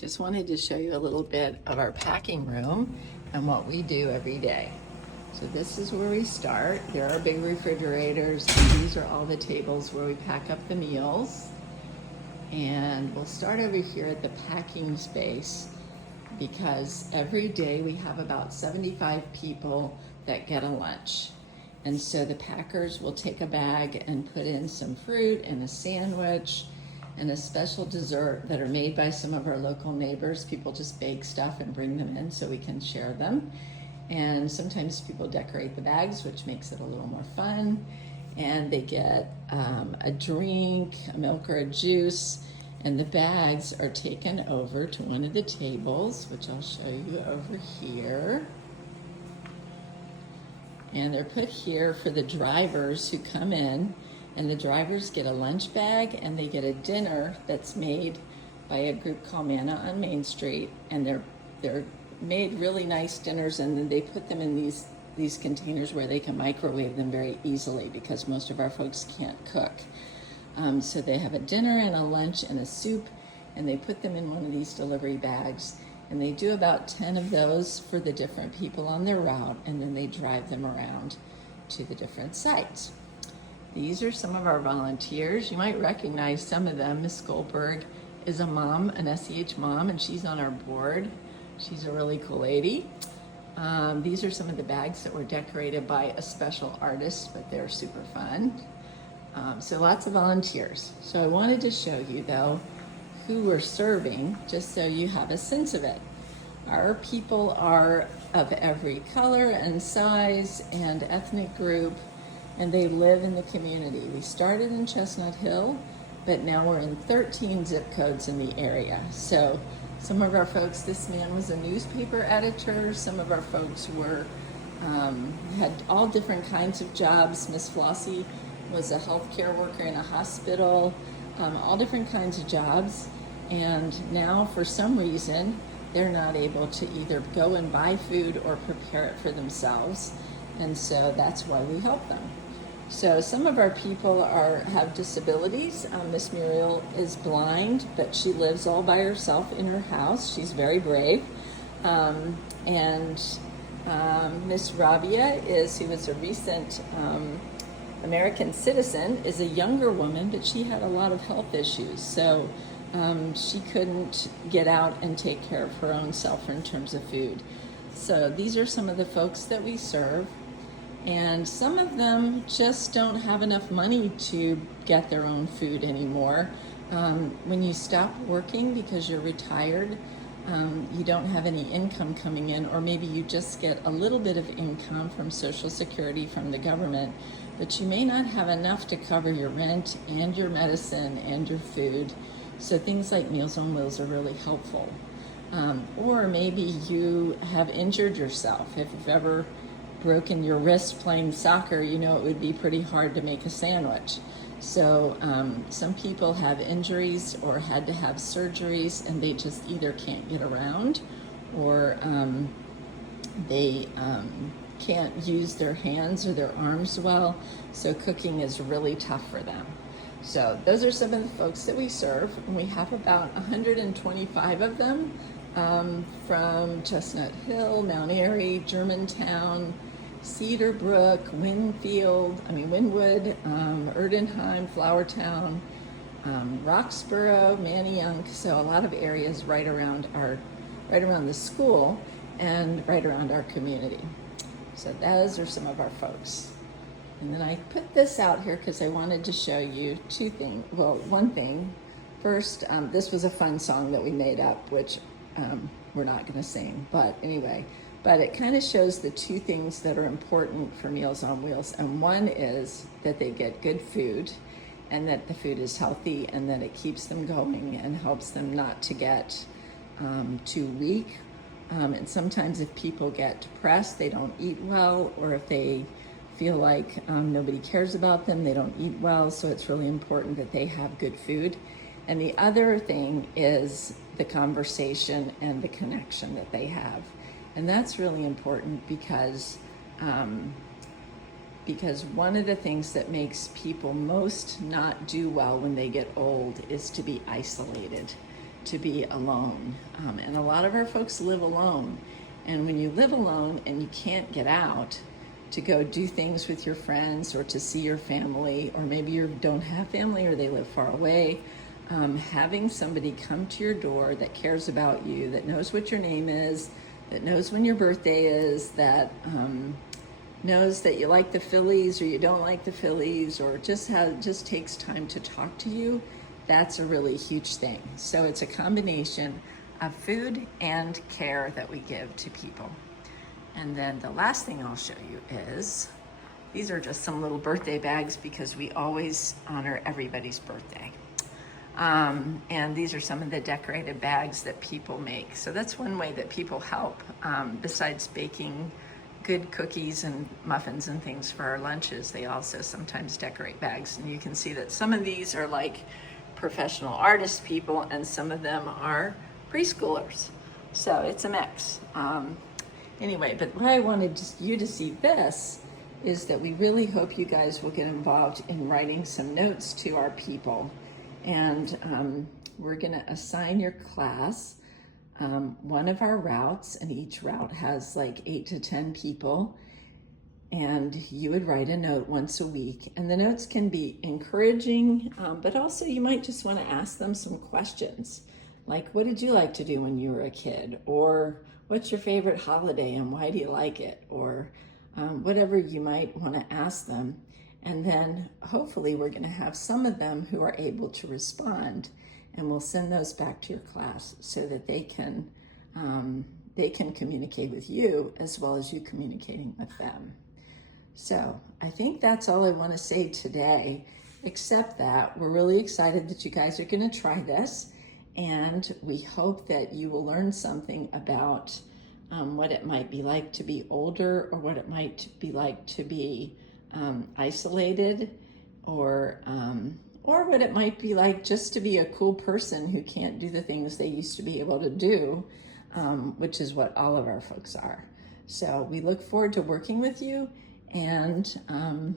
just wanted to show you a little bit of our packing room and what we do every day. So this is where we start. There are big refrigerators, and these are all the tables where we pack up the meals. And we'll start over here at the packing space because every day we have about 75 people that get a lunch. And so the packers will take a bag and put in some fruit and a sandwich and a special dessert that are made by some of our local neighbors. People just bake stuff and bring them in so we can share them. And sometimes people decorate the bags, which makes it a little more fun. And they get a drink, a milk or a juice, and the bags are taken over to one of the tables, which I'll show you over here. And they're put here for the drivers who come in, and the drivers get a lunch bag and they get a dinner that's made by a group called Manna on Main Street, and they're made really nice dinners, and then they put them in these containers where they can microwave them very easily because most of our folks can't cook. So they have a dinner and a lunch and a soup, and they put them in one of these delivery bags, and they do about 10 of those for the different people on their route, and then they drive them around to the different sites. These are some of our volunteers. You might recognize some of them. Miss Goldberg is a mom, an SCH mom, and she's on our board. She's a really cool lady. These are some of the bags that were decorated by a special artist, but they're super fun. So lots of volunteers. So I wanted to show you though who we're serving, just so you have a sense of it. Our people are of every color and size and ethnic group, and they live in the community. We started in Chestnut Hill, but now we're in 13 zip codes in the area. So some of our folks, this man was a newspaper editor. Some of our folks were had all different kinds of jobs. Miss Flossie was a healthcare worker in a hospital, all different kinds of jobs. And now for some reason, they're not able to either go and buy food or prepare it for themselves. And so that's why we help them. So some of our people have disabilities. Miss Muriel is blind, but she lives all by herself in her house. She's very brave. Miss Rabia who was a recent American citizen, is a younger woman, but she had a lot of health issues. So she couldn't get out and take care of her own self in terms of food. So these are some of the folks that we serve. And some of them just don't have enough money to get their own food anymore. When you stop working because you're retired, you don't have any income coming in, or maybe you just get a little bit of income from Social Security from the government, but you may not have enough to cover your rent and your medicine and your food. So things like Meals on Wheels are really helpful. Or maybe you have injured yourself. If you've ever broken your wrist playing soccer, you know it would be pretty hard to make a sandwich. So some people have injuries or had to have surgeries, and they just either can't get around, or they can't use their hands or their arms well, so cooking is really tough for them. So those are some of the folks that we serve, and we have about 125 of them from Chestnut Hill, Mount Airy, Germantown, Cedar Brook, Wynwood, Erdenheim, Flowertown, Roxborough, Manayunk. So a lot of areas right around the school and right around our community. So those are some of our folks. And then I put this out here because I wanted to show you two things. Well, one thing. First, this was a fun song that we made up, which we're not going to sing, but anyway. But it kind of shows the two things that are important for Meals on Wheels. And one is that they get good food, and that the food is healthy, and that it keeps them going and helps them not to get too weak. And sometimes if people get depressed, they don't eat well, or if they feel like nobody cares about them, they don't eat well. So it's really important that they have good food. And the other thing is the conversation and the connection that they have. And that's really important because one of the things that makes people most not do well when they get old is to be isolated. to be alone. And a lot of our folks live alone. And when you live alone and you can't get out to go do things with your friends or to see your family, or maybe you don't have family or they live far away, having somebody come to your door that cares about you, that knows what your name is, that knows when your birthday is, that knows that you like the Phillies or you don't like the Phillies, or just takes time to talk to you, that's a really huge thing. So it's a combination of food and care that we give to people. And then the last thing I'll show you is, these are just some little birthday bags because we always honor everybody's birthday. And these are some of the decorated bags that people make. So that's one way that people help, besides baking good cookies and muffins and things for our lunches. They also sometimes decorate bags. And you can see that some of these are like professional artist people and some of them are preschoolers. So it's a mix. Anyway, but what I wanted you to see this is that we really hope you guys will get involved in writing some notes to our people. And we're gonna assign your class one of our routes, and each route has like 8 to 10 people. And you would write a note once a week. And the notes can be encouraging, but also you might just wanna ask them some questions. Like, what did you like to do when you were a kid? Or what's your favorite holiday and why do you like it? Or whatever you might want to ask them. And then hopefully we're going to have some of them who are able to respond, and we'll send those back to your class so that they can communicate with you as well as you communicating with them. So I think that's all I want to say today, except that we're really excited that you guys are going to try this. And we hope that you will learn something about what it might be like to be older, or what it might be like to be isolated, or what it might be like just to be a cool person who can't do the things they used to be able to do, which is what all of our folks are. So we look forward to working with you, and